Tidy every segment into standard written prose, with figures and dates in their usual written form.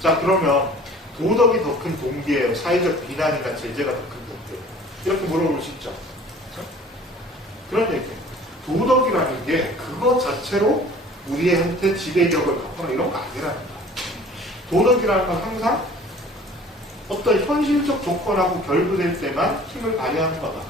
자, 그러면 도덕이 더 큰 동기예요? 사회적 비난이나 제재가 더 큰 동기예요? 이렇게 물어볼 수 있죠. 그렇죠? 그런 얘기예요. 도덕이라는 게 그것 자체로 우리한테 지배력을 갖거나 이런 거 아니라는 거예요. 도덕이라는 건 항상 어떤 현실적 조건하고 결부될 때만 힘을 발휘하는 거다.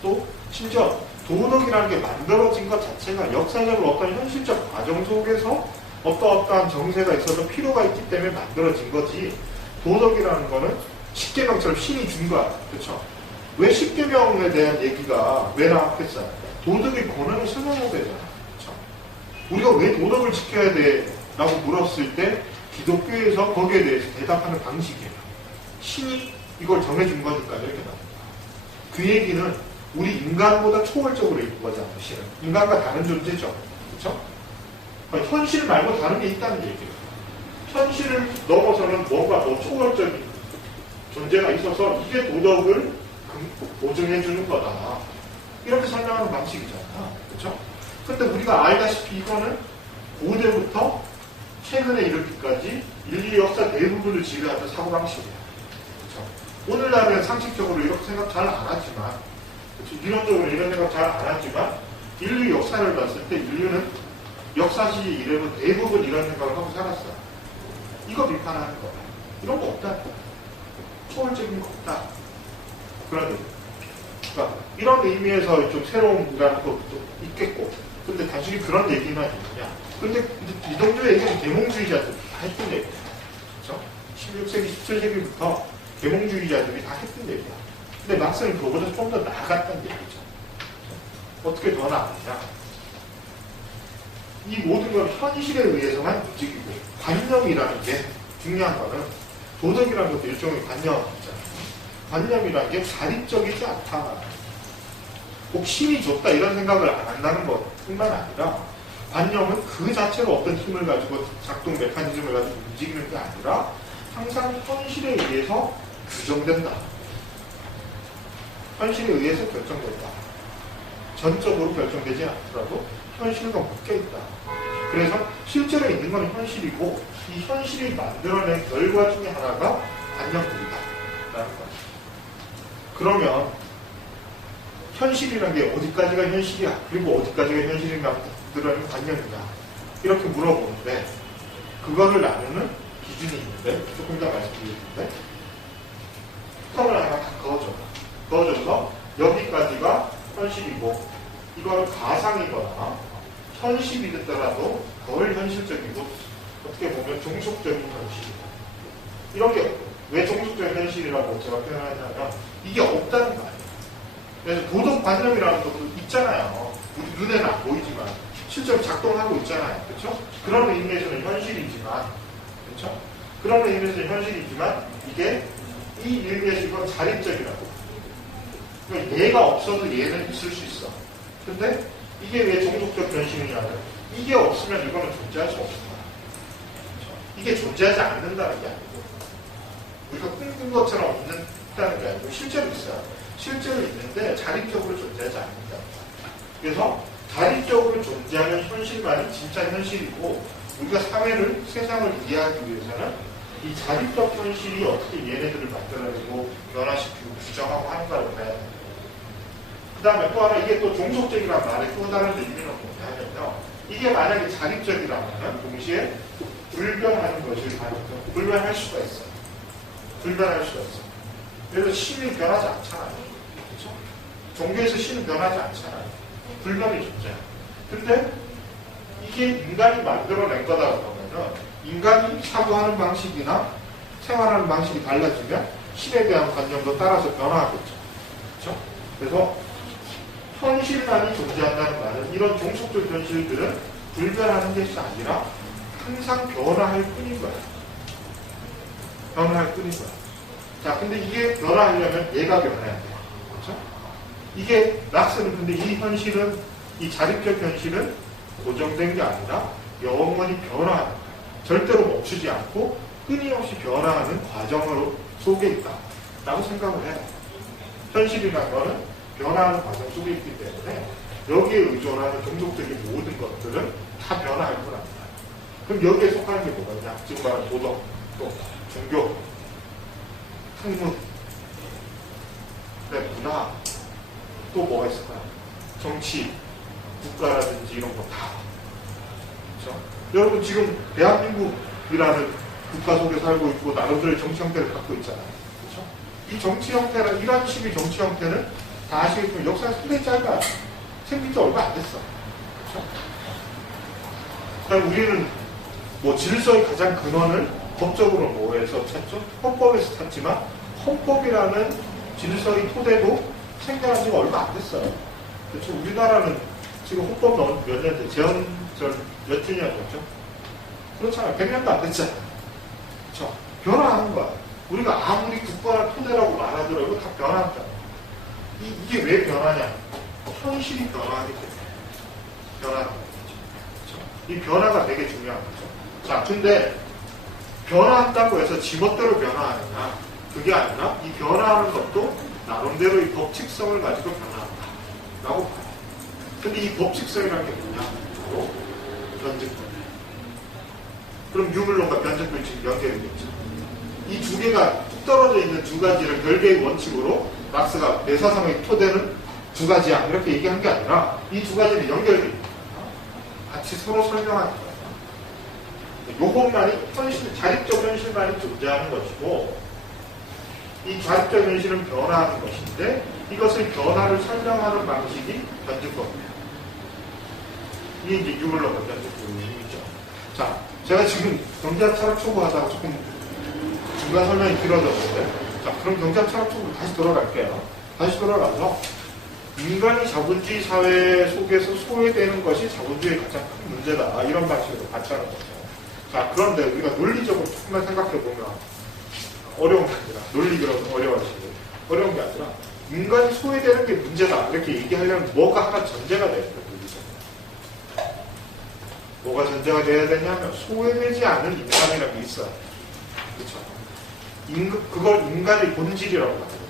또 심지어 도덕이라는 게 만들어진 것 자체가 역사적으로 어떤 현실적 과정 속에서 어떠한 정세가 있어서 필요가 있기 때문에 만들어진 거지. 도덕이라는 거는 십계명처럼 신이 준 거야. 그렇죠? 왜 십계명에 대한 얘기가 왜 나왔겠어요? 도덕의 권한을 설명해야 되잖아. 그렇죠? 우리가 왜 도덕을 지켜야 돼? 라고 물었을 때 기독교에서 거기에 대해서 대답하는 방식이에요. 신이 이걸 정해준 거니까 이렇게 나옵니다. 그 얘기는 우리 인간보다 초월적으로 있는 거잖아요. 신은. 인간과 다른 존재죠. 그렇죠? 현실 말고 다른 게 있다는 얘기예요. 현실을 넘어서는 뭔가 더 초월적인 존재가 있어서 이게 도덕을 보증해 주는 거다. 이렇게 설명하는 방식이잖아. 그렇죠? 근데 우리가 알다시피 이거는 고대부터 최근에 이르기까지 인류 역사 대부분을 지배하던 사고방식이에요. 그렇죠? 오늘날은 상식적으로 이렇게 생각 잘 안 하지만, 그렇죠? 이론적으로 이런 생각 잘 안 하지만, 인류 역사를 봤을 때 인류는 역사시 이래로 대부분 이런 생각을 하고 살았어요. 이거 비판하는 거야. 이런 거 없다. 초월적인 거 없다. 그런 의미. 그러니까 이런 의미에서 좀 새로움이라는 것도 있겠고, 근데 단순히 그런 얘기만 있느냐. 근데 이동주의 얘기는 계몽주의자들이 다 했던 얘기야. 그렇죠? 16세기, 17세기부터 계몽주의자들이 다 했던 얘기야. 근데 막상 그거보다 좀 더 나아갔다는 얘기죠. 어떻게 더 나았냐. 이 모든 건 현실에 의해서만 움직이고, 관념이라는 게 중요한 거는 도덕이라는 것도 일종의 관념이잖아요. 관념이라는 게 자립적이지 않다. 꼭 신이 줬다 이런 생각을 안 한다는 것 뿐만 아니라 관념은 그 자체로 어떤 힘을 가지고 작동 메커니즘을 가지고 움직이는 게 아니라 항상 현실에 의해서 규정된다. 현실에 의해서 결정된다. 전적으로 결정되지 않더라도 현실과 묶여있다. 그래서 실제로 있는 건 현실이고 이 현실이 만들어낸 결과 중에 하나가 관념들이다. 라는 거죠. 그러면 현실이라는 게 어디까지가 현실이야? 그리고 어디까지가 현실인가 만들어낸 관념이냐? 이렇게 물어보는데 그거를 나누는 기준이 있는데 조금 더 말씀드리는데 턱을 하나 다 그어줘서 여기까지가 현실이고 이거는 가상이거나 현실이 됐더라도 덜 현실적이고 어떻게 보면 종속적인 현실이다. 이런 게 왜 종속적인 현실이라고 제가 표현하냐면 이게 없다는 거 아니에요. 그래서 도덕관념이라는 것도 있잖아요. 우리 눈에는 안 보이지만 실제로 작동하고 있잖아요. 그렇죠? 그런 의미에서는 현실이지만 그렇죠? 그런 의미에서는 현실이지만 이게 이 의미에서 이건 자립적이라고. 그러니까 얘가 없어도 얘는 있을 수 있어. 근데 이게 왜 종속적 현실이냐면 이게 없으면 이거는 존재할 수 없는 거야. 그렇죠? 이게 존재하지 않는다는 게 아니고 우리가 꿈꾼 것처럼 있는다는 게 아니고 실제로 있어요. 실제로 있는데 자립적으로 존재하지 않는다. 그래서 자립적으로 존재하는 현실만이 진짜 현실이고 우리가 사회를, 세상을 이해하기 위해서는 이 자립적 현실이 어떻게 얘네들을 만들어내고 변화시키고 규정하고 하는가를 봐야 됩니다. 그 다음에 또 하나 이게 또 종속적이라는 말의 또 다른 의미는 뭐냐면요. 이게 만약에 자립적이라면 동시에 불변하는 것을 불변할 수가 있어요. 불변할 수가 있어요. 그래서 신이 변하지 않잖아요. 그렇죠? 종교에서 신은 변하지 않잖아요. 불변이 존재해요. 근데 이게 인간이 만들어낸 거다 그러면은 인간이 사고하는 방식이나 생활하는 방식이 달라지면 신에 대한 관념도 따라서 변화하겠죠. 그렇죠? 그래서 현실만이 존재한다는 말은 이런 종속적 현실들은 불변하는 것이 아니라 항상 변화할 뿐인 거야. 변화할 뿐인 거야. 자, 근데 이게 변화하려면 얘가 변해야 돼요. 그렇죠? 이게 락스는 근데 이 현실은 이 자립적 현실은 고정된 게 아니라 영원히 변화하는 거야. 절대로 멈추지 않고 끊임없이 변화하는 과정으로 속에 있다. 라고 생각을 해요. 현실이라는 거는 변화하는 과정 속에 있기 때문에 여기에 의존하는 종속적인 모든 것들은 다 변화할 거랍니다. 그럼 여기에 속하는 게 뭐가 있냐? 지금 말하는 도덕. 또 종교, 학문, 문화, 또 뭐가 있을까요? 정치, 국가라든지 이런 거 다. 그렇죠? 여러분 지금 대한민국이라는 국가 속에 살고 있고 나름대로의 정치 형태를 갖고 있잖아요. 그렇죠? 이 정치 형태는 이런 식의 정치 형태는 다 아시겠지만 역사가 상당히 짧아요. 생긴 지 얼마 안 됐어. 그렇죠? 그럼 우리는 뭐 질서의 가장 근원을 법적으로 뭐에서 찾죠? 헌법에서 찾지만 헌법이라는 질서의 토대도 생겨난 지가 얼마 안 됐어요. 그렇죠? 우리나라는 지금 헌법 몇 년 돼? 몇 주년이었죠? 그렇잖아요. 100년도 안 됐잖아요. 그렇죠? 변화하는 거야. 우리가 아무리 국가를 토대라고 말하더라도 다 변한다. 이게 왜 변하냐? 현실이 변화하기 때문에 변하는 거죠. 그렇죠? 이 변화가 되게 중요한 거죠. 자, 근데 변화한다고 해서 지멋대로 변화하느냐? 그게 아니라 이 변화하는 것도 나름대로의 법칙성을 가지고 변화한다. 라고 봐요. 근데 이 법칙성이라는 게 뭐냐? 바로 변증법. 그럼 유물론과 변증법이 지금 연결이 되죠. 이 두 개가 뚝 떨어져 있는 두 가지를 별개의 원칙으로 막스가 내 사상의 토대는 두 가지야. 이렇게 얘기한 게 아니라 이 두 가지는 연결이 됩니다. 같이 서로 설명하는 거예요. 요것만이 현실, 자립적 현실만이 존재하는 것이고 이 자립적 현실은 변화하는 것인데 이것을 변화를 설명하는 방식이 변증법입니다. 이게 이제 유물론과 변증법이죠. 자, 제가 지금 경제학 철학 초보 하다가 조금 중간 설명이 길어졌는데 자, 그럼 경제학 철학 초보로 다시 돌아갈게요. 다시 돌아가서 인간이 자본주의 사회 속에서 소외되는 것이 자본주의의 가장 큰 문제다. 이런 방식으로 같이하는 거죠. 자, 그런데 우리가 논리적으로 조금만 생각해보면 어려운 게 아니라 논리적으로 어려워지고 어려운 게 아니라 인간이 소외되는 게 문제다. 이렇게 얘기하려면 뭐가 하나 전제가 돼야 돼요. 뭐가 전제가 돼야 되냐면 소외되지 않은 인간이라는 게 있어요. 그렇죠? 그걸 인간의 본질이라고 하는 거죠.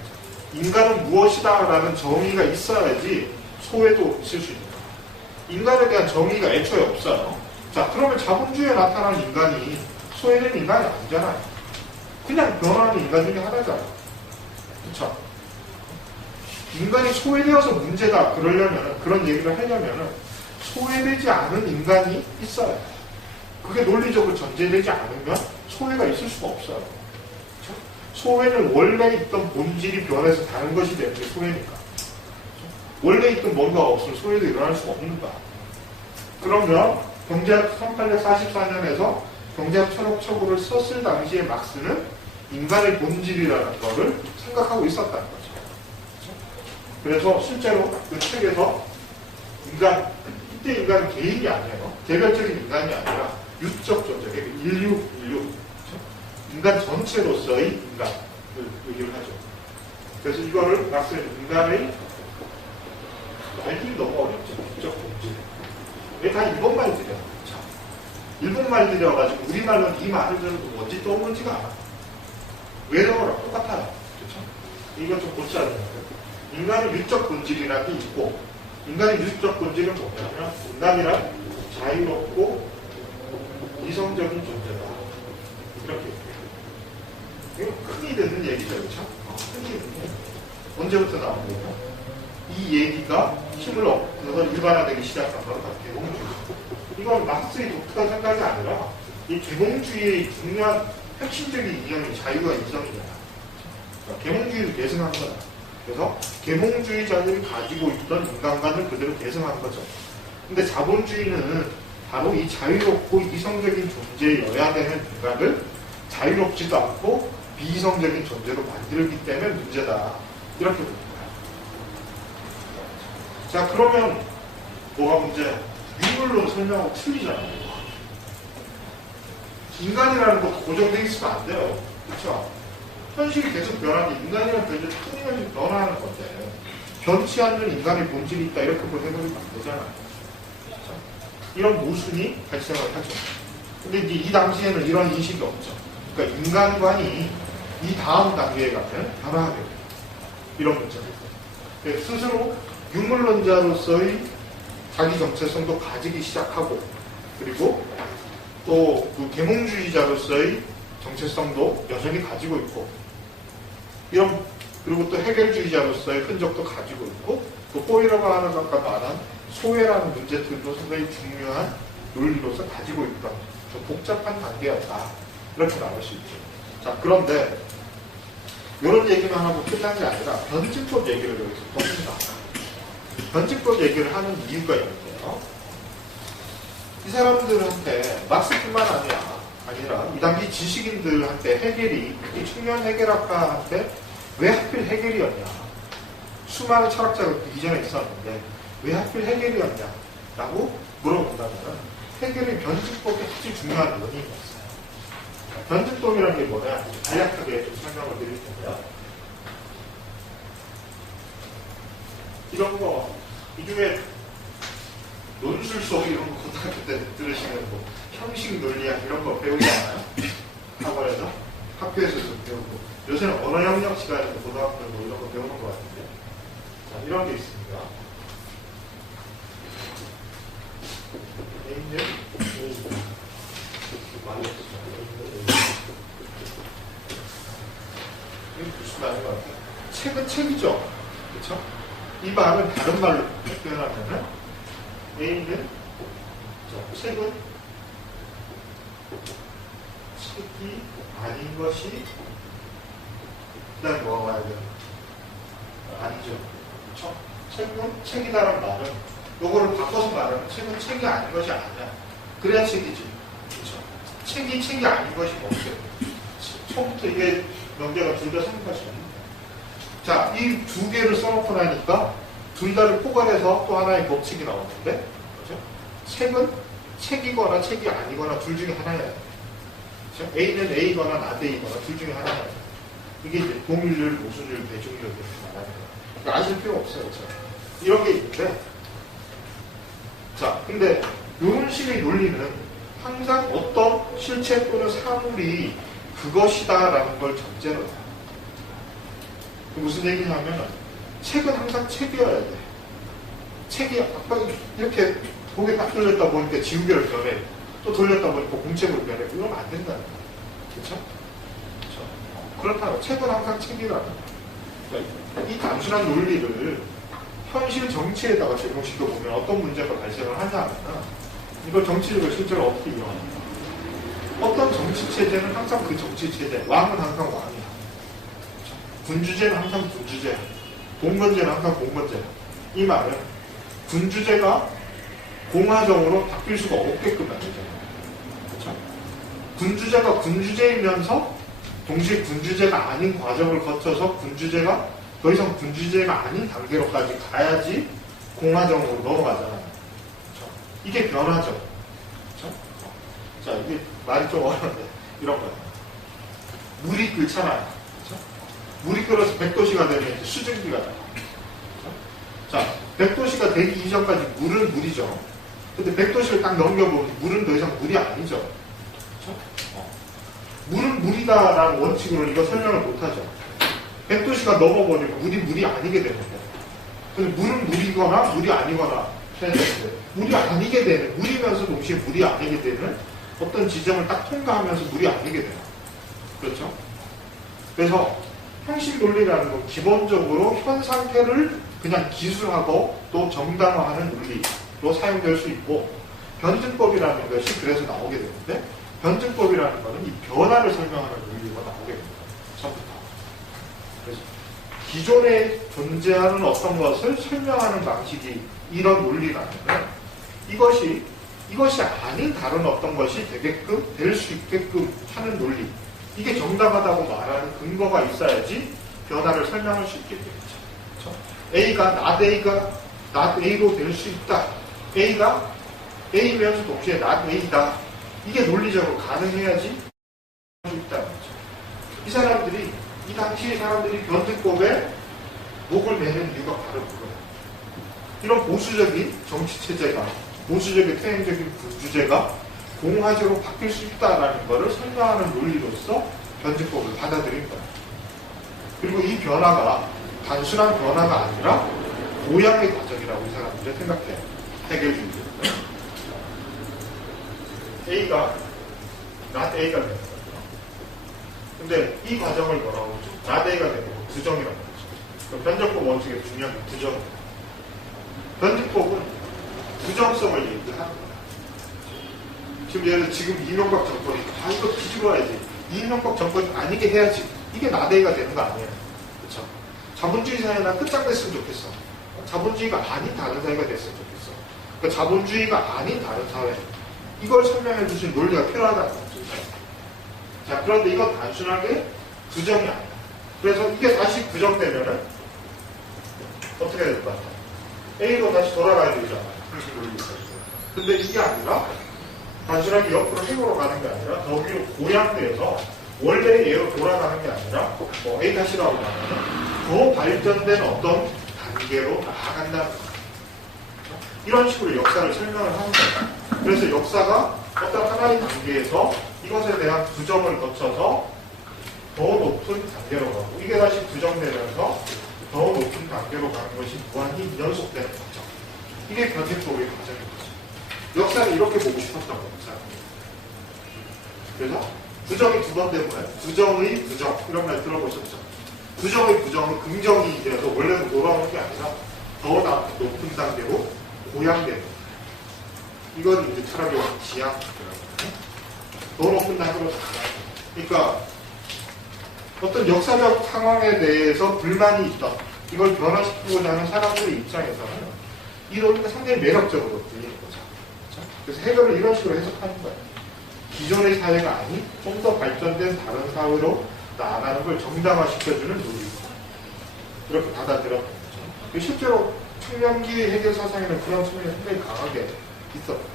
인간은 무엇이다라는 정의가 있어야지 소외도 있을 수 있는 거예요. 인간에 대한 정의가 애초에 없어요. 자, 그러면 자본주의에 나타나는 인간이 소외된 인간이 아니잖아요. 그냥 변화하는 인간 중에 하나잖아요. 그렇죠? 인간이 소외되어서 문제다 그러려면 그런 얘기를 하려면 소외되지 않은 인간이 있어요. 그게 논리적으로 전제되지 않으면 소외가 있을 수가 없어요. 그렇죠? 소외는 원래 있던 본질이 변해서 다른 것이 되는 게 소외니까. 그렇죠? 원래 있던 뭔가가 없으면 소외도 일어날 수가 없는 거야. 그러면 경제학 1844년에서 경제학 철학적으로를 썼을 당시에 막스는 인간의 본질이라는 것을 생각하고 있었다는 거죠. 그렇죠? 그래서 실제로 그 책에서 이때 인간은 개인이 아니에요. 개별적인 인간이 아니라 유적 존재, 인류. 그렇죠? 인간 전체로서의 인간을 얘기를 하죠. 그래서 이거를 막스는 인간의 말들이 너무 어렵죠. 유적 존재. 이게 다 일본 말들이야. 일본 말들이어가지고 우리말은 이 말을 들어도 뭔지 떠오르지가 않아. 외래어랑 똑같아요. 그렇죠? 이건 좀 고쳐야 되는 거예요. 인간의 유적 본질이라는 게 있고 인간의 유적 본질은 뭐냐면 인간이란 자유롭고 이성적인 존재다. 이렇게 얘기해요. 이거 흔히 듣는 얘기죠. 그렇죠? 흔히 듣는 얘기. 언제부터 나온 거예요? 이 얘기가 힘을 얻어서 일반화되기 시작한 거는 개몽주의. 이건 막스의 독특한 생각이 아니라 이 개몽주의의 중요한 핵심적인 이념이 자유와 이성이잖아. 개몽주의를 계승한 거야. 그래서 계몽주의자들이 가지고 있던 인간관을 그대로 계승한 거죠. 근데 자본주의는 바로 이 자유롭고 이성적인 존재여야 되는 인간을 자유롭지도 않고 비이성적인 존재로 만들기 때문에 문제다. 이렇게 보는 거예요. 자, 그러면 뭐가 문제야? 유물로 설명하고 틀리잖아요. 인간이라는 것도 고정되어 있으면 안 돼요. 그렇죠? 현실이 계속 변하는데 인간이라는 존재는 끊임없이 변화하는 건데 변치 않는 인간의 본질이 있다 이렇게 보내버리면 안 되잖아요. 그렇죠? 이런 모순이 발생을 하죠. 근데 이제 이 당시에는 이런 인식이 없죠. 그러니까 인간관이 이 다음 단계에 가면 변화하게 돼요. 이런 문제가 있어요. 스스로 유물론자로서의 자기 정체성도 가지기 시작하고 그리고 또 그 계몽주의자로서의 정체성도 여전히 가지고 있고, 이런, 그리고 또 해결주의자로서의 흔적도 가지고 있고, 또 포이러가 하는 것과 말한 소외라는 문제들도 상당히 중요한 논리로서 가지고 있던 좀 복잡한 관계였다. 이렇게 나올 수 있죠. 자, 그런데 이런 얘기만 하고 끝난 게 아니라 변증법 얘기를 여기서 또 합니다. 변증법 얘기를 하는 이유가 있는데요. 이 사람들한테 막스뿐만 아니라 이 당시 지식인들한테 해겔이, 이 청년 해겔학파한테 왜 하필 해겔이었냐, 수많은 철학자가 그 이전에 있었는데 왜 하필 해겔이었냐라고 물어본다면 해겔의 변증법이 아주 중요한 원인이 있어요. 변증법이라는 게 뭐냐, 간략하게 좀 설명을 드릴 텐데요. 이런 거, 이 중에 논술 수업 이런 거 고등학교 때 들으시면 뭐 형식 논리학 이런 거 배우지 않아요? 학원에서? 학교에서도 배우고. 요새는 언어 영역 시간에도 고등학교 뭐 이런 거 배우는 것 같은데. 자, 이런 게 있습니다. 이게 무슨 말인 것 같아요? 책은 책이죠. 그쵸? 이 말은 다른 말로 표현하면은 A는 책은 책이 아닌 것이, 그 다음에 뭐가 와야 돼요? 아니죠. 그쵸? 책은 책이다라는 말은 요거를 바꿔서 말하면 책은 책이 아닌 것이 아니야. 그래야 책이지. 그쵸? 책이 아닌 것이 없어요. 처음부터 이게 명제가 둘 다 생각할 수 있는. 자, 이 두 개를 써놓고 나니까 둘 다를 포괄해서 또 하나의 법칙이 나오는데, 그렇죠? 책은 책이거나 책이 아니거나 둘 중에 하나예요. 그렇죠? A는 A거나 not A거나 둘 중에 하나예요. 이게 이제 동일률, 모순율, 대중률 이렇게 말하는 거예요. 그러니까 아실 필요 없어요. 그렇죠? 이런 게 있는데, 자, 근데 이런 식의 논리는 항상 어떤 실체 또는 사물이 그것이다라는 걸 전제로 해요. 무슨 얘기냐면 책은 항상 책이어야 돼. 책이 아까 이렇게 고개 딱 돌렸다 보니까 지우개를 변해. 또 돌렸다 보니까 공책으로 변해. 이러면 안 된다는 거예요. 그렇죠? 그렇다고 책은 항상 책이라는 거예요. 그러니까 이 단순한 논리를 현실 정치에다가 적용시켜 보면 어떤 문제가 발생을 하냐면, 이걸 정치력을 실제로 어떻게 이용하는가. 어떤 정치 체제는 항상 그 정치 체제, 왕은 항상 왕이야. 군주제는 항상 군주제야. 공건제는 항상 공건제야. 이 말은 군주제가 공화정으로 바뀔 수가 없게끔 만들잖아요. 그렇죠? 군주제가 군주제이면서 동시에 군주제가 아닌 과정을 거쳐서 군주제가 더 이상 군주제가 아닌 단계로까지 가야지 공화정으로 넘어가잖아요. 그렇죠? 이게 변화죠. 그렇죠? 자, 이게 말이 좀 어려운데 이런 거예요. 물이 끓잖아요. 그렇죠? 물이 끓어서 100도씨가 되면 이제 수증기가 나요. 그렇죠? 자, 100도씨가 되기 이전까지 물은 물이죠. 근데 100도씨를 딱 넘겨보면 물은 더 이상 물이 아니죠. 그렇죠? 물은 물이다라는 원칙으로 이거 설명을 못하죠. 100도씨가 넘어버리면 물이 아니게 되는 거예요. 근데 물은 물이거나 물이 아니거나 했는데 물이 아니게 되는, 물이면서 동시에 물이 아니게 되는 어떤 지점을 딱 통과하면서 물이 아니게 돼요. 그렇죠? 그래서 형식 논리라는 건 기본적으로 현 상태를 그냥 기술하고 또 정당화하는 논리로 사용될 수 있고, 변증법이라는 것이 그래서 나오게 되는데, 변증법이라는 것은 이 변화를 설명하는 논리가 나오게 됩니다. 처음부터. 그래서 기존에 존재하는 어떤 것을 설명하는 방식이 이런 논리라면, 이것이 아닌 다른 어떤 것이 되게끔, 될 수 있게끔 하는 논리. 이게 정당하다고 말하는 근거가 있어야지 변화를 설명할 수 있게 되겠죠. 그렇죠? A가 not A로 될 수 있다. A가 A면서 동시에 not A다. 이게 논리적으로 가능해야지 할 수 있다는 거죠. 이 사람들이, 이 당시의 사람들이 변증법에 목을 매는 이유가 바로 그거예요. 이런 보수적인 정치체제가, 보수적인 퇴행적인 군주제가 공화제로 바뀔 수 있다는 것을 설명하는 논리로서 변증법을 받아들인 거예요. 그리고 이 변화가 단순한 변화가 아니라 보양의 과정이라고 이 사람들이 생각해요. 해결주의들. A가 not A가 되는 거죠. 근데 이 과정을 뭐라고 하죠? 나대가 되고 부정이라고 하죠. 그럼 변증법 원칙에서 중요한 게 부정. 변증법은 부정성을 얘기하는 거예요. 지금 예를 들어 지금 이명박 정권이 이거 뒤집어야지. 이명박 정권이 아니게 해야지. 이게 나대가 되는 거 아니에요. 그렇죠? 자본주의 사회나 끝장냈으면 좋겠어. 자본주의가 아닌 다른 사회가 됐으면 좋겠어. 그러니까 자본주의가 아닌 다른 사회. 이걸 설명해 주신 논리가 필요하다는 거죠. 자, 그런데 이건 단순하게 부정이 아니야. 그래서 이게 다시 부정되면은 어떻게 될 것 같아? A로 다시 돌아가야 되잖아. 그렇게 논리가 있어요. 근데 이게 아니라 단순하게 옆으로 행으로 가는 게 아니라 더 위로 고양대에서 원래 얘로 돌아가는 게 아니라 뭐 A-라고 하면 더 발전된 어떤 단계로 나아간다는 거예요. 이런 식으로 역사를 설명을 하는 거예요. 그래서 역사가 어떤 하나의 단계에서 이것에 대한 부정을 거쳐서 더 높은 단계로 가고 이게 다시 부정되면서 더 높은 단계로 가는 것이 무한히 연속되는 거죠. 이게 변증법의 과정인 거죠. 역사를 이렇게 보고 싶었던 겁니다. 그래서 부정이 두 번 되면 부정의 부정 이런 말 들어보셨죠? 부정의 부정은 긍정이 되어서 원래는 돌아오는 게 아니라 더 높은 단계로 고양되는 거예요. 이건 이제 철학의 지향이라고 해요. 더 높은 단계로 나아가요. 그러니까 어떤 역사적 상황에 대해서 불만이 있던 이걸 변화시키고자 하는 사람들의 입장에서는 이 논리가 상당히 매력적으로 들리는 거죠. 그렇죠? 그래서 해결을 이런 식으로 해석하는 거예요. 기존의 사회가 아닌 좀 더 발전된 다른 사회로 나아가는 걸 정당화시켜주는 논리고 이렇게 받아들였던 거죠. 실제로 청년기 해결 사상에는 그런 측면이 상당히 강하게 있었던 거죠.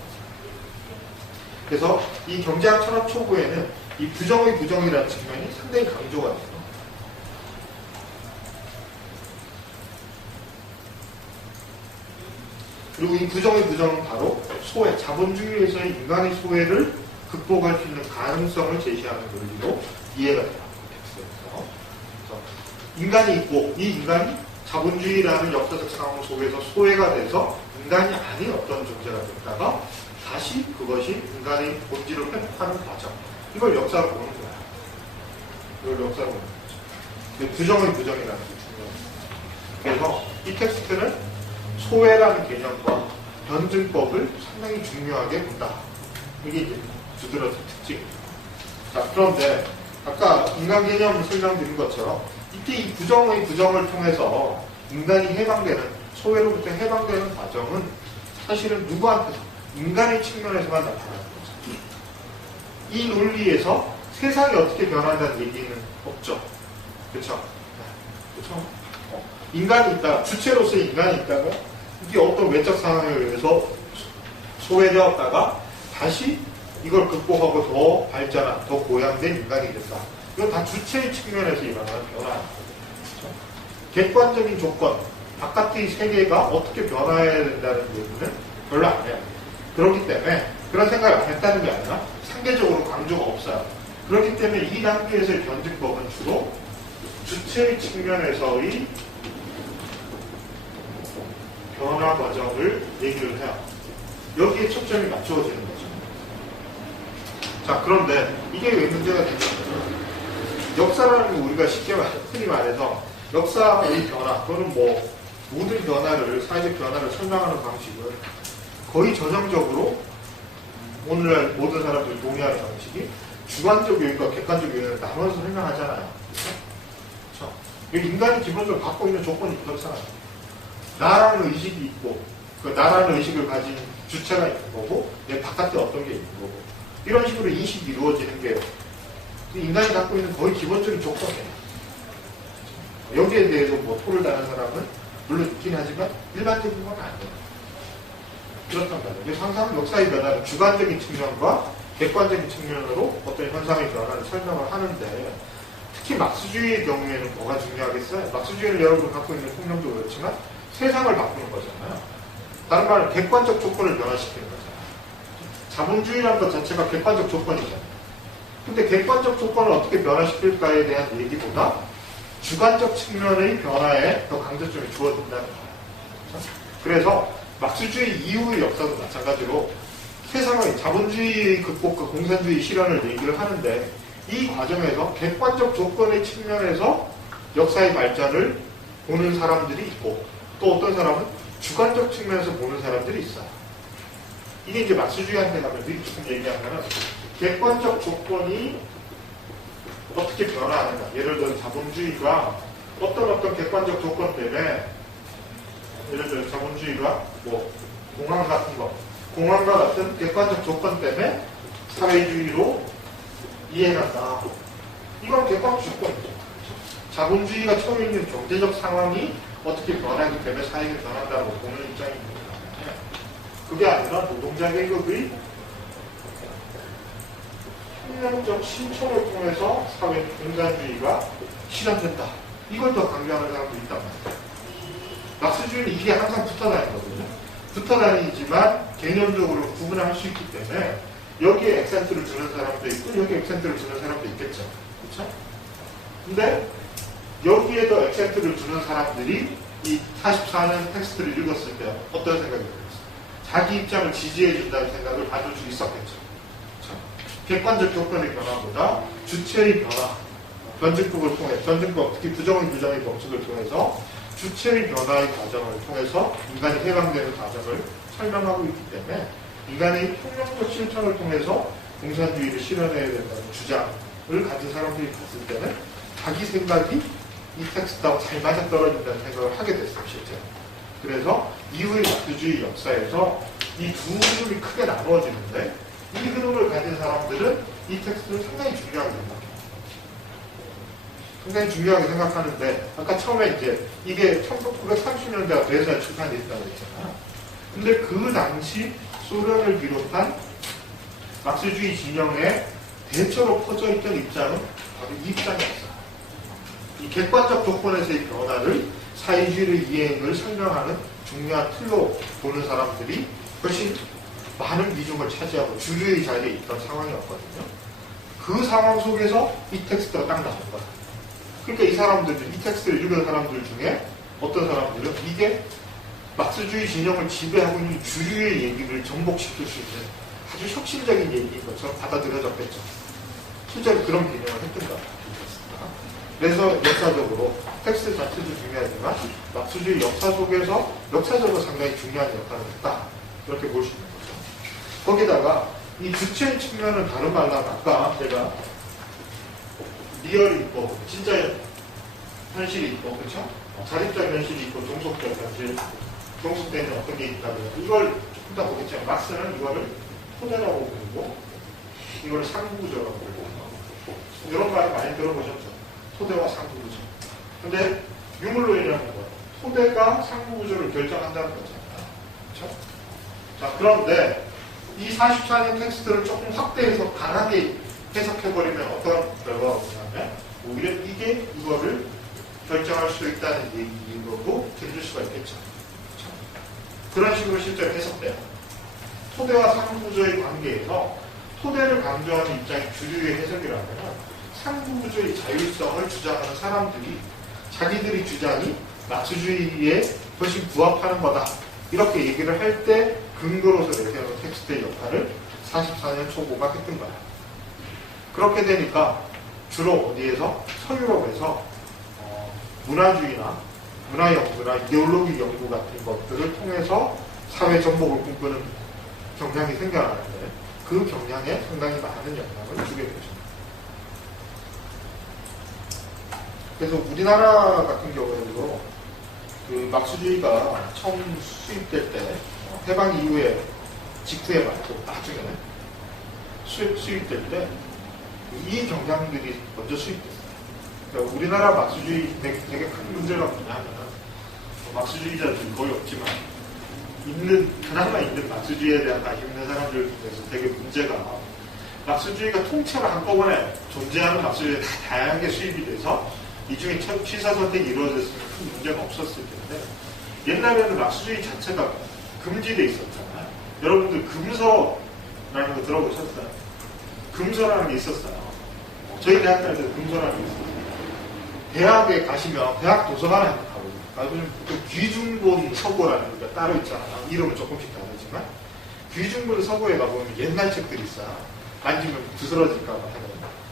그래서 이 경제학 철학 초보에는 이 부정의 부정이라는 측면이 상당히 강조가 돼요. 그리고 이 부정의 부정은 바로 소외, 자본주의에서의 인간의 소외를 극복할 수 있는 가능성을 제시하는 논리로 이해가 돼요. 그래서 인간이 있고 이 인간이 자본주의라는 역사적 상황 속에서 소외가 돼서 인간이 아닌 어떤 존재가 됐다가 다시 그것이 인간의 본질을 회복하는 과정. 이걸 역사로 보는 거야. 이걸 역사로 보는 거죠. 부정의 부정이라는 게 중요합니다. 그래서 이 텍스트는 소외라는 개념과 변증법을 상당히 중요하게 본다. 이게 이제 두드러진 특징입니다. 자, 그런데 아까 인간 개념을 설명드린 것처럼 이때 이 부정의 부정을 통해서 인간이 해방되는, 소외로부터 해방되는 과정은 사실은 누구한테서? 인간의 측면에서만 나타나는 거죠. 이 논리에서 세상이 어떻게 변한다는 얘기는 없죠. 그렇죠? 그렇죠? 인간이 있다, 주체로서의 인간이 있다가 이게 어떤 외적 상황에 의해서 소외되었다가 다시 이걸 극복하고 더 발전한, 더 고양된 인간이 됐다. 이건 다 주체의 측면에서 일어나는 변화입니다. 그렇죠? 객관적인 조건, 바깥의 세계가 어떻게 변화해야 된다는 얘기는 별로 안 해요. 그렇기 때문에 그런 생각을 안 했다는 게 아니라 상대적으로 강조가 없어요. 그렇기 때문에 이 단계에서의 변증법은 주로 주체의 측면에서의 변화 과정을 얘기를 해요. 여기에 초점이 맞춰지는 거죠. 자, 그런데 이게 왜 문제가 되냐면 역사라는 거 우리가 쉽게 흔히 말해서 역사의 변화 또는 뭐 모든 변화를, 사회적 변화를 설명하는 방식은 거의 전형적으로 오늘날 모든 사람들이 동의하는 방식이 주관적 요인과 객관적 요인을 나눠서 설명하잖아요. 그렇죠? 인간이 기본적으로 갖고 있는 조건이 그렇잖아요. 나라는 의식이 있고 그 나라는 의식을 가진 주체가 있는 거고 내 바깥에 어떤 게 있는 거고 이런 식으로 인식이 이루어지는 게 인간이 갖고 있는 거의 기본적인 조건이에요. 여기에 대해서 뭐 토를 다는 사람은 물론 있긴 하지만 일반적인 건 아니에요. 그렇단 말이에요. 그래서 항상 역사의 변화는 주관적인 측면과 객관적인 측면으로 어떤 현상의 변화를 설명을 하는데 특히 막스주의의 경우에는 뭐가 중요하겠어요? 막스주의를 여러분 갖고 있는 통념도 그렇지만 세상을 바꾸는 거잖아요. 다른 말은 객관적 조건을 변화시키는 거잖아요. 자본주의라는 것 자체가 객관적 조건이잖아요. 근데 객관적 조건을 어떻게 변화시킬까에 대한 얘기보다 주관적 측면의 변화에 더 강조점이 주어진다는 거예요. 그렇죠? 그래서 막스주의 이후의 역사도 마찬가지로 세상의 자본주의 극복과 공산주의 실현을 얘기를 하는데 이 과정에서 객관적 조건의 측면에서 역사의 발전을 보는 사람들이 있고 또 어떤 사람은 주관적 측면에서 보는 사람들이 있어요. 이게 이제 막스주의한테 가면 조금 얘기하면 객관적 조건이 어떻게 변화하는가. 예를 들어 자본주의가 어떤 객관적 조건 때문에 예를 들어 자본주의가 뭐 공황 같은 거 공황과 같은 객관적 조건 때문에 사회주의로 이해한다. 이건 객관적 조건이죠. 자본주의가 처음에 있는 경제적 상황이 어떻게 변하기 때문에 사회가 변한다고 보는 입장입니다. 그게 아니라 노동자 계급의 혁명적 신청을 통해서 사회 공산주의가 실현된다. 이걸 더 강조하는 사람도 있단 말이에요. 막스주의는 이게 항상 붙어 다니거든요. 붙어 다니지만 개념적으로 구분할 수 있기 때문에 여기에 액센트를 주는 사람도 있고 여기에 액센트를 주는 사람도 있겠죠. 그렇죠? 근데 여기에 더 액센트를 주는 사람들이 이 44년 텍스트를 읽었을 때 어떤 생각이 들었어요? 자기 입장을 지지해준다는 생각을 가질 수 있었겠죠. 그렇죠? 객관적 조건의 변화보다 주체의 변화, 변증법을 통해, 변증법, 특히 부정의 법칙을 통해서 주체의 변화의 과정을 통해서 인간이 해방되는 과정을 설명하고 있기 때문에 인간의 혁명적 실천을 통해서 공산주의를 실현해야 된다는 주장을 가진 사람들이 봤을 때는 자기 생각이 이 텍스트하고 잘 맞아떨어진다는 생각을 하게 됐어요, 실제로. 그래서 이후의 막스주의 역사에서 이 두 흐름이 크게 나누어지는데 이 흐름을 가진 사람들은 이 텍스트를 상당히 중요하게 생각해요. 상당히 중요하게 생각하는데 아까 처음에 이제 이게 1930년대가 돼서 출판됐다고 했잖아요. 근데 그 당시 소련을 비롯한 막스주의 진영의 대체로 퍼져있던 입장은 바로 이 입장이었어요. 이 객관적 조건에서의 변화를 사회주의의 이행을 설명하는 중요한 틀로 보는 사람들이 훨씬 많은 비중을 차지하고 주류의 자리에 있던 상황이었거든요. 그 상황 속에서 이 텍스트가 딱 나온 거예요. 그러니까 이 사람들, 이 텍스트를 읽은 사람들 중에 어떤 사람들은 이게 막스주의 진영을 지배하고 있는 주류의 얘기를 정복시킬 수 있는 아주 혁신적인 얘기인 것처럼 받아들여졌겠죠. 실제로 그런 개념을 했던 것 같아요. 그래서 역사적으로 텍스트 자체도 중요하지만 막스주의 역사 속에서 역사적으로 상당히 중요한 역할을 했다. 이렇게 볼 수 있는 거죠. 거기다가 이 주체의 측면은 다른 말로 하면 아까 제가 리얼이 있고 진짜 현실이 있고 그렇죠? 자립적 현실이 있고 종속적 현실 종속되는 어떤 게 있다고 이걸 조금 더 보겠지만 막스는 이거를 토대라고 부르고 이걸 상부구조라고 부르고 이런 말 많이 들어보셨죠? 토대와 상부구조. 근데 유물론이라는 건 토대가 상부구조를 결정한다는 거잖아요. 그렇죠? 자, 그런데 이 44년 텍스트를 조금 확대해서 강하게 해석해버리면 어떤 결과가 오냐면 오히려 이게 이거를 결정할 수 있다는 얘기로도 들릴 수가 있겠죠. 그렇죠? 그런 식으로 실제로 해석돼요. 토대와 상부구조의 관계에서 토대를 강조하는 입장이 주류의 해석이라면 상부구조의 자율성을 주장하는 사람들이 자기들의 주장이 막스주의에 훨씬 부합하는 거다. 이렇게 얘기를 할 때 근거로서 내세우는 텍스트의 역할을 44년 초고가 했던 거야. 그렇게 되니까 주로 어디에서? 서유럽에서 문화주의나 문화연구나 이데올로기 연구 같은 것들을 통해서 사회 전복을 꿈꾸는 경향이 생겨나는데 그 경향에 상당히 많은 영향을 주게 되죠. 그래서 우리나라 같은 경우에도 그 막스주의가 처음 수입될 때 해방 이후에 직후에 말고 나중에 수입될 때 이 경향들이 먼저 수입됐어요. 그러니까 우리나라 막스주의 되게 큰 문제가 뭐냐면 막스주의자들이 거의 없지만 그나마 있는 막스주의에 대한 관심 있는 사람들 중에서 되게 문제가 막스주의가 통째로 한꺼번에 존재하는 막스주의에 다양하게 수입이 돼서 이 중에 취사 선택이 이루어졌으면 큰 문제가 없었을 텐데 옛날에는 막스주의 자체가 금지돼 있었잖아요. 여러분들 금서라는 거 들어보셨어요? 금서라는 게 있었어요. 저희 대학 다닐 때 금서라는 게 있었어요. 대학에 가시면 대학 도서관에 한번 가보세요. 그 귀중본 서고라는 게 따로 있잖아요. 이름은 조금씩 다르지만 귀중본 서고에 가보면 옛날 책들이 있어요. 만지면 부스러질까 봐 하는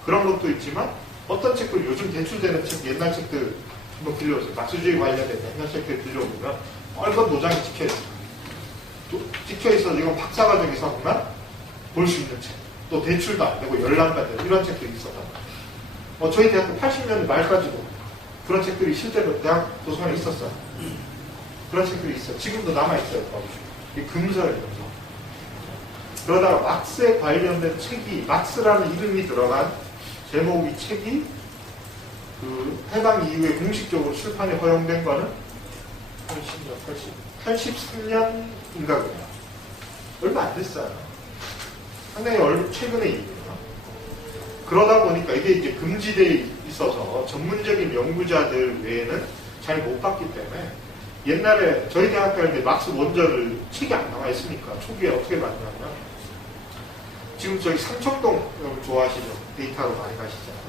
그런 것도 있지만 어떤 책들 요즘 대출되는 책 옛날 책들 한번 빌려오세요. 낙수주의 관련된 옛날 책들 빌려오면 빨간 도장이 찍혀있어요. 찍혀있어서 이건 박사과정에서만 볼 수 있는 책. 또 대출도 안 되고 열람도 안 되고 이런 책들이 있었단 말이에요. 저희 대학교 80년대 말까지도 그런 책들이 실제로 대학 도서관에 있었어요. 그런 책들이 있어요. 지금도 남아있어요. 이게 금서예요. 그러다가 막스에 관련된 책이, 막스라는 이름이 들어간 제목이 책이 그 해방 이후에 공식적으로 출판이 허용된 거는 83년인가 그래요. 얼마 안 됐어요. 상당히 최근의 일이에요. 그러다 보니까 이게 이제 금지되어 있어서 전문적인 연구자들 외에는 잘 못 봤기 때문에 옛날에 저희 대학 갈 때 막스 원저를 책이 안 나와 있으니까 초기에 어떻게 봤냐면 지금 저기 삼청동 좋아하시죠? 데이터로 많이 가시잖아요.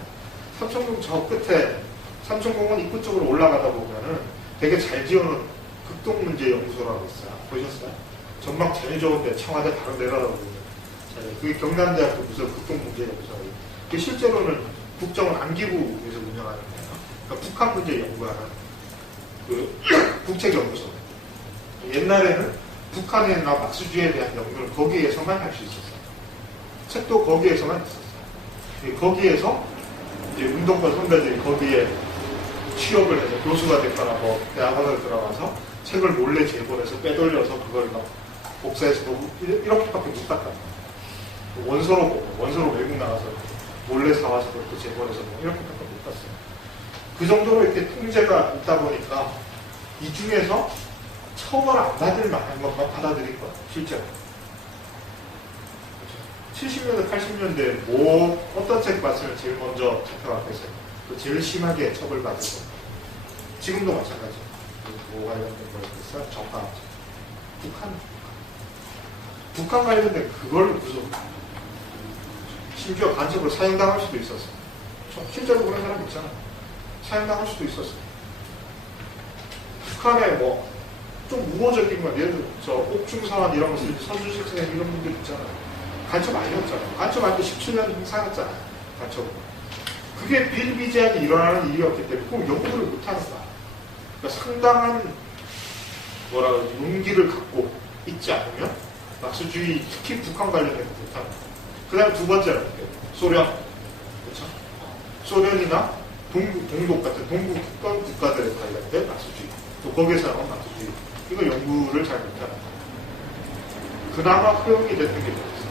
삼청동 저 끝에 삼청공원 입구 쪽으로 올라가다 보면은 되게 잘 지어놓은 극동문제연구소라고 있어요. 보셨어요? 전망 제일 좋은데 청와대 바로 내려다 보면 그게 경남대학교 무슨 극동문제연구소예요. 그 실제로는 국정원 안기부에서 운영하는 거예요. 그러니까 북한 문제 연구하는 그 국책연구소. 옛날에는 북한이나 막스주의에 대한 연구를 거기에서만 할 수 있었어요. 책도 거기에서만 있었어요. 거기에서 이제 운동권 선배들이 거기에 취업을 해서 교수가 됐거나 뭐 대학원을 들어가서 책을 몰래 제본해서 빼돌려서 그걸 막 복사해서 보고 이렇게밖에 못 봤단 말이에요. 원서로 보고 원서로 외국 나가서 몰래 사와서 그렇게 제본해서 뭐 이렇게밖에 못 봤어요. 그 정도로 이렇게 통제가 있다 보니까 이 중에서 처벌 안 받을 만한 것만 받아들인 거예요. 실제로. 70년대, 80년대 뭐 어떤 책 봤으면 제일 먼저 잡혀갔겠어요. 또 제일 심하게 처벌받을 거. 지금도 마찬가지예요. 뭐 관련된 거였겠어요? 정가. 북한 관련된 그걸 무슨 심지어 간첩으로 사형당할 수도 있었어요. 실제로 그런 사람 있잖아요. 사형당할 수도 있었어요. 북한에 뭐 좀 우호적인 건 예를 들어 옥중서원 이런 거 선주식 선생님 이런 분들 있잖아요. 간첩 아니었잖아요. 간첩 아니고 17년 살았잖아요. 간첩으로. 그게 비일비재하게 일어나는 일이었기 때문에 그럼 연구를 못하는 거야. 그러니까 상당한 용기를 갖고 있지 않으면 막스주의 특히 북한 관련된 거 못하는 거야. 그 다음에 두 번째는 소련. 그렇죠? 소련이나 동독 같은 동국 국가들에 관련된 막스주의. 또 거기에서 나온 막스주의. 이거 연구를 잘 못하는 거야. 그나마 허용이 됐던 게 뭐였어요?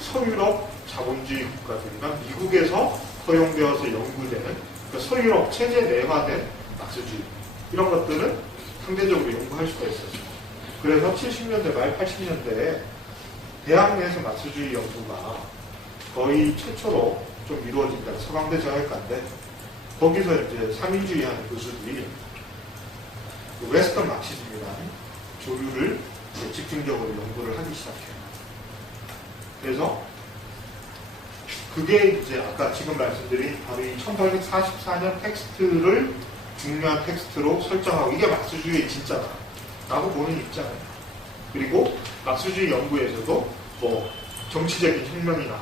서유럽 자본주의 국가들이나 미국에서 허용되어서 연구되는 그러니까 서유럽 체제 내화된 막스주의 이런 것들은 상대적으로 연구할 수가 있었어요. 그래서 70년대 말 80년대에 대학 내에서 막스주의 연구가 거의 최초로 좀 이루어진다. 서강대 정외과인데 거기서 이제 삼인주의 하는 교수들이 웨스턴 막시즘이라는 조류를 집중적으로 연구를 하기 시작해요. 그래서 그게 이제 아까 지금 말씀드린 바로 이 1844년 텍스트를 중요한 텍스트로 설정하고 이게 막스주의의 진짜다 라고 보는 입장이에요. 그리고 막스주의 연구에서도 뭐 정치적인 혁명이나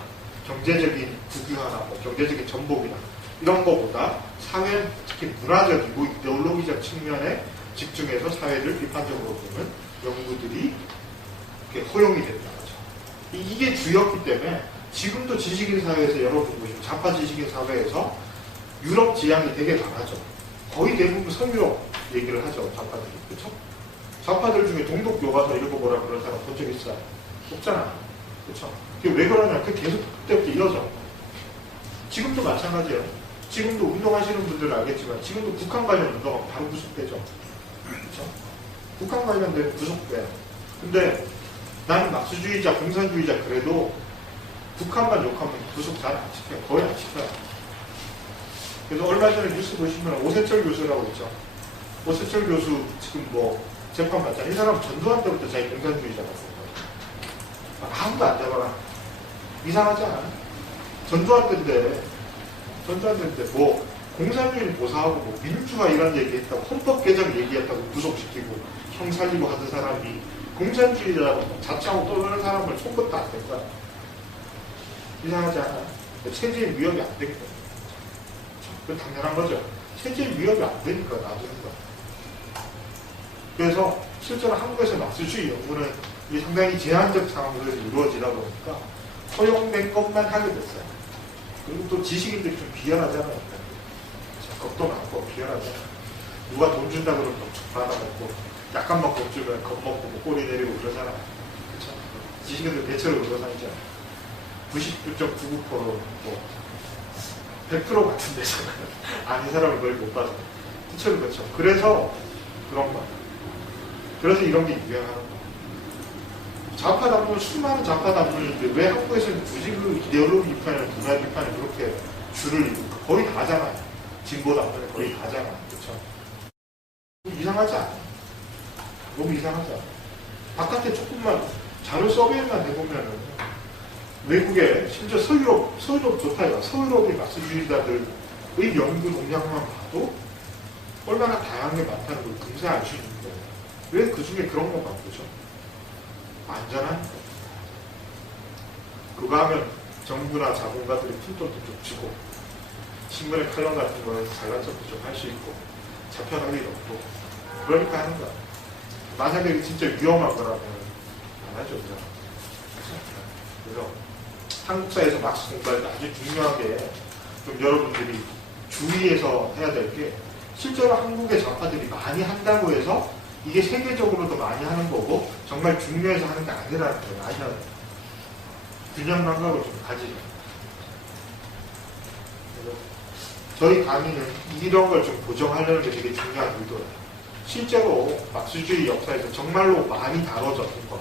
경제적인 국유화나 뭐 경제적인 전복이나 이런 거보다 사회 특히 문화적이고 이데올로기적 측면에 집중해서 사회를 비판적으로 보는 연구들이 이렇게 허용이 된다는 거죠. 이게 주였기 때문에 지금도 지식인 사회에서 여러분 보시면 좌파 지식인 사회에서 유럽 지향이 되게 강하죠. 거의 대부분 서유럽 얘기를 하죠. 좌파들이. 그렇죠? 좌파들 중에 동독 교과서 읽어보라 그런 사람 본 적 있어요? 없잖아요. 그렇죠? 그게 왜 그러냐? 그게 계속 그때부터 이어져. 지금도 마찬가지예요. 지금도 운동하시는 분들은 알겠지만 지금도 북한 관련 운동은 바로 구속되죠. 그렇죠? 북한 관련된 구속돼요. 근데 나는 막스주의자, 공산주의자 그래도 북한만 욕하면 구속 잘 안 시켜요. 거의 안 시켜요. 그래서 얼마 전에 뉴스 보시면 오세철 교수라고 있죠. 오세철 교수 지금 뭐 재판 받잖아요. 이 사람 전두환 때부터 자기 공산주의자라고 했어요. 아무도 안 잡아라. 이상하지 않아요? 전두환 때인데 뭐 공산주의를 모사하고 뭐 민주화 이런 얘기했다고 헌법 개정 얘기했다고 구속시키고 형 살리고 하던 사람이 공산주의라고 자처하고 떠드는 사람을 손것도 안 된 거야. 이상하지 않아요? 체질 위협이 안 되기 때문에. 그건 당연한 거죠. 체질 위협이 안 되니까 놔두는 거야. 그래서 실제로 한국에서 마수주의 연구는 이게 상당히 제한적 상황에서 이루어지다 보니까 허용된 것만 하게 됐어요. 그리고 또 지식인들이 좀 비열하잖아요. 겁도 많고 비열하잖아요. 누가 돈 준다 그러면 쭉 받아먹고 약간만 겁주면 겁먹고 뭐 꼬리 내리고 그러잖아요. 그렇죠? 지식인들 대체로 그러잖아요. 99.99% 뭐 100% 같은 데서 아닌 사람을 거의 못 봐서 대체로 그렇죠. 그래서 그런 거예요. 그래서 이런 게 유행하는 거예요. 좌파 담론, 수많은 좌파 담론인데 왜 한국에서는 굳이 그 이데올로기 비판이나 문화 비판이 그렇게 줄을 이루고 거의 다잖아요. 진보 담론이 거의 다잖아요. 그렇죠? 이상하지 않아요. 너무 이상하지 않아요. 바깥에 조금만 자료 서베이만 해보면은 외국에 심지어 서유럽 좋다. 서유럽의 마스주의자들의 연구 동향만 봐도 얼마나 다양하게 많다는 걸 금세 알 수 있는데 왜 그 중에 그런 것만 보죠? 안전하니까. 그거 하면 정부나 자본가들이 푼돈도 좀 주고 신문의 칼럼 같은 거에서 잘난 척도 좀 할 수 있고 잡혀갈 일 없고 그러니까 하는 거야. 만약에 이게 진짜 위험한 거라면 안 하죠. 그래서 한국사에서 막스 공부할 때 아주 중요하게 좀 여러분들이 주의해서 해야 될 게 실제로 한국의 좌파들이 많이 한다고 해서 이게 세계적으로도 많이 하는 거고 정말 중요해서 하는 게 아니라는 걸 아셔야 돼요. 균형 감각을 좀 가지죠. 저희 강의는 이런 걸 좀 고정하려는 게 되게 중요한 의도예요. 실제로 막스주의 역사에서 정말로 많이 다뤄졌던 거,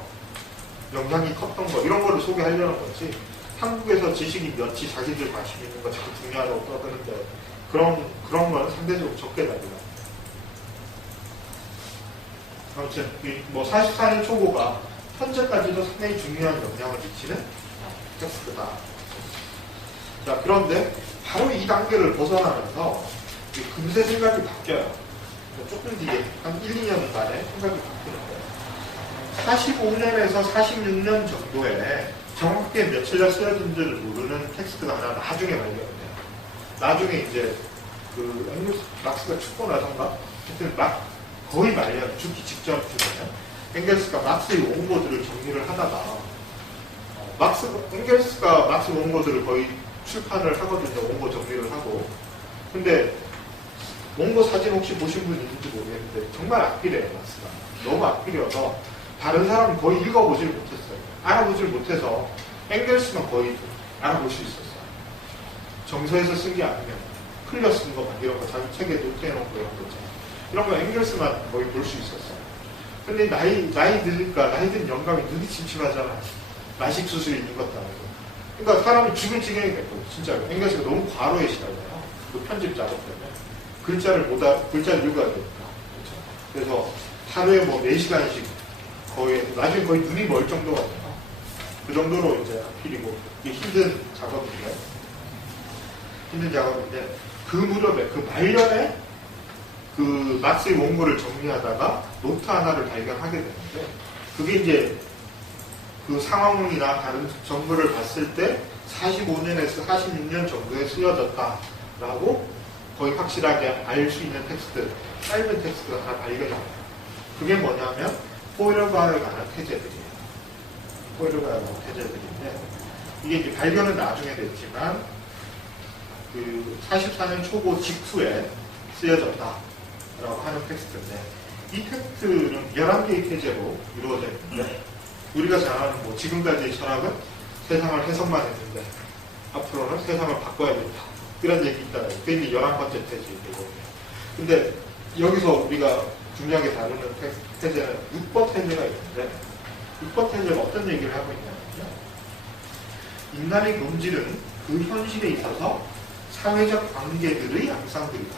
영향이 컸던 거 이런 거를 소개하려는 거지 한국에서 지식인 몇이 자기들 관심 있는 거 자꾸 중요하다고 떠드는데 그런 건 상대적으로 적게 다루다. 아무튼 뭐 44년 초고가 현재까지도 상당히 중요한 영향을 미치는 텍스트다. 자, 그런데 바로 이 단계를 벗어나면서 금세 생각이 바뀌어요. 조금 뒤에 한 1, 2년 만에 생각이 바뀌는데 45년에서 46년 정도에 정확하게 며칠날 쓰여진지를 모르는 텍스트가 하나 나중에 발견돼요. 나중에 이제 그 앵글스 막스가 죽고 나선가? 하여튼 거의 말년 죽기 직전쯤에 앵겔스가 막스의 원고들을 정리를 하다가 앵겔스가 막스 원고들을 거의 출판을 하거든요. 원고 정리를 하고. 근데 원고 사진 혹시 보신 분 있는지 모르겠는데 정말 악필이에요. 막스가. 너무 악필이어서 다른 사람은 거의 읽어보질 못했어요. 알아보질 못해서 앵겔스만 거의 알아볼 수 있었어요. 정서에서 쓴 게 아니면 흘려 쓴 거 막 이런 거 자기 책에 노트해놓고 이런 거 있잖아요. 이런 거 앵겔스만 거의 볼 수 있었어요. 근데 나이 드니까 나이 든 영감이 눈이 침침하잖아. 라식 수술이 있는 것도 아니고. 그러니까 사람이 죽을 지경이 됐고 진짜로 앵겔스가 너무 과로에 시달려요. 그 편집 작업 때문에 글자를 읽어야 되니까. 그렇죠? 그래서 하루에 뭐 4시간씩 거의 나중에 거의 눈이 멀 정도가 돼요. 그 정도로 이제 필이고 이게 힘든 작업인데 그 무렵에 그 말년에 그 막스의 원고를 정리하다가 노트 하나를 발견하게 되는데 그게 이제 그 상황이나 다른 정보를 봤을 때 45년에서 46년 정도에 쓰여졌다라고 거의 확실하게 알 수 있는 텍스트, 짧은 텍스트가 하나 발견합니다. 그게 뭐냐면 포이러바에 관한 태제들이에요. 포이러바에 관한 태제들인데 이게 이제 발견은 나중에 됐지만 그 44년 초고 직후에 쓰여졌다라고 하는 텍스트인데 이 텍스트는 11개의 태제로 이루어져 있는데 우리가 잘 아는 뭐 지금까지의 철학은 세상을 해석만 했는데 앞으로는 세상을 바꿔야겠다 이런 얘기 있잖아요. 그게 이제 11번째 태제이고 근데 여기서 우리가 중요하게 다루는 태제는 6번 태제가 있는데 6번 태제가 어떤 얘기를 하고 있냐면요. 인간의 본질은 그 현실에 있어서 사회적 관계들의 양상들이다.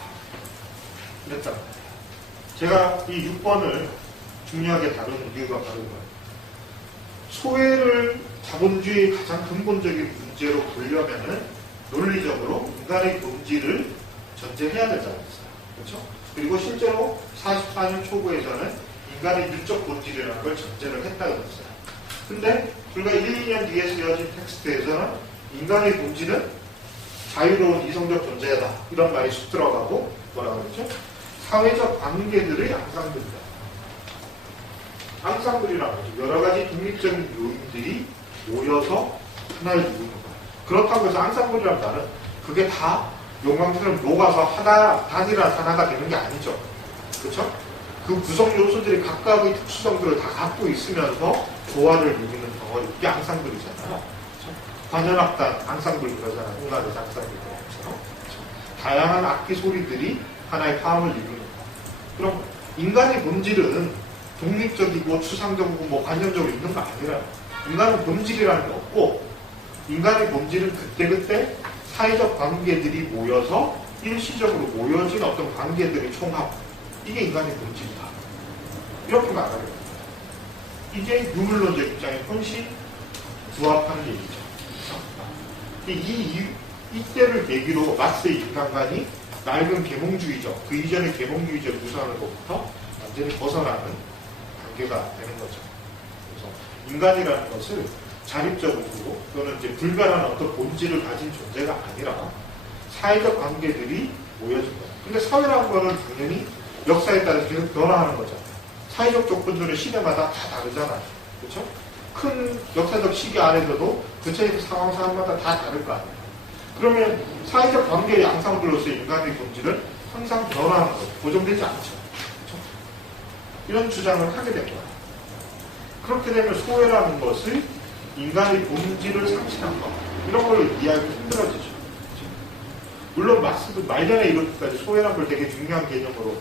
그랬단 말이에요. 제가 이 6번을 중요하게 다루는 이유가 바로 이거예요. 소외를 자본주의의 가장 근본적인 문제로 보려면은 논리적으로 인간의 본질을 전제해야 된다고 했어요. 그렇죠? 그리고 실제로 44년 초고에서는 인간의 유적 본질이라는 걸 전제를 했다고 했어요. 근데 불과 1, 2년 뒤에 쓰여진 텍스트에서는 인간의 본질은 자유로운 이성적 존재다. 이런 말이 쑥 들어가고 뭐라고 그랬죠? 사회적 관계들의 양상들이다. 양상들이라는 거죠. 여러 가지 독립적인 요인들이 모여서 하나를 이루는 거예요. 그렇다고 해서 앙상블이라는 말은 그게 다 용광처럼 녹아서 하나, 단일한 하나가 되는 게 아니죠. 그렇죠? 그 구성 요소들이 각각의 특수성들을 다 갖고 있으면서 조화를 이루는 덩어리. 이게 앙상블이잖아요. 그렇죠? 관현악단, 앙상블 그러잖아요. 음악의 앙상블 그렇죠? 다양한 악기 소리들이 하나의 파음을 이루는 거예요. 그럼 인간의 본질은 독립적이고 추상적이고 뭐 관념적으로 있는 거 아니라 인간은 본질이라는 게 없고 인간의 본질은 그때그때 사회적 관계들이 모여서 일시적으로 모여진 어떤 관계들의 총합. 이게 인간의 본질이다. 이렇게 말하는 겁니다. 이게 유물론적 입장에 훨씬 부합하는 얘기죠. 이때를 계기로 막스의 인간관이 낡은 계몽주의적, 그 이전의 계몽주의적 구성으로부터 완전히 벗어나는 단계가 되는 거죠. 그래서 인간이라는 것을 자립적으로 또는 이제 불가능한 어떤 본질을 가진 존재가 아니라 사회적 관계들이 모여진 거예요. 근데 사회라는 거는 당연히 역사에 따라서 계속 변화하는 거잖아요. 사회적 조건들은 시대마다 다 다르잖아요. 그렇죠? 큰 역사적 시기 안에서도 구체적 상황마다 다 다를 거 아니에요. 그러면 사회적 관계의 양상들로서 인간의 본질은 항상 변화하는 거예요. 고정되지 않죠. 그렇죠? 이런 주장을 하게 된 거예요. 그렇게 되면 소외라는 것을 인간의 본질을 상실한 것, 이런 걸 이해하기 힘들어지죠. 그렇죠? 물론 막스도 말년에 이렇게까지 소외라는 걸 되게 중요한 개념으로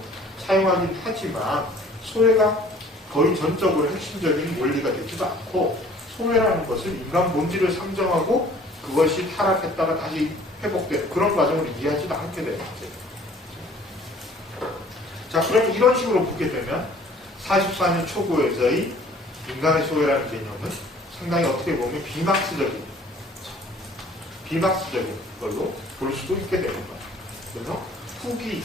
사용하긴 하지만 소외가 거의 전적으로 핵심적인 원리가 되지도 않고 소외라는 것을 인간 본질을 상정하고 그것이 타락했다가 다시 회복되는 그런 과정을 이해하지도 않게 돼요. 자, 그럼 이런 식으로 보게 되면 44년 초고에서의 인간의 소외라는 개념은 상당히 어떻게 보면 비막스적인 걸로 볼 수도 있게 되는 거예요. 그래서 후기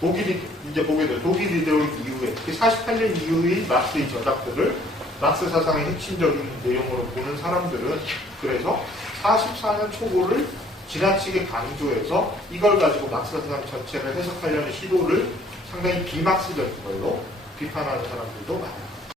독일이 이제 보게 돼요. 독일 이데올리 이후에 48년 이후의 막스의 저작들을 막스 사상의 핵심적인 내용으로 보는 사람들은 그래서 44년 초고를 지나치게 강조해서 이걸 가지고 막스 사상 전체를 해석하려는 시도를 상당히 비막스적인 걸로 비판하는 사람들도 많아요.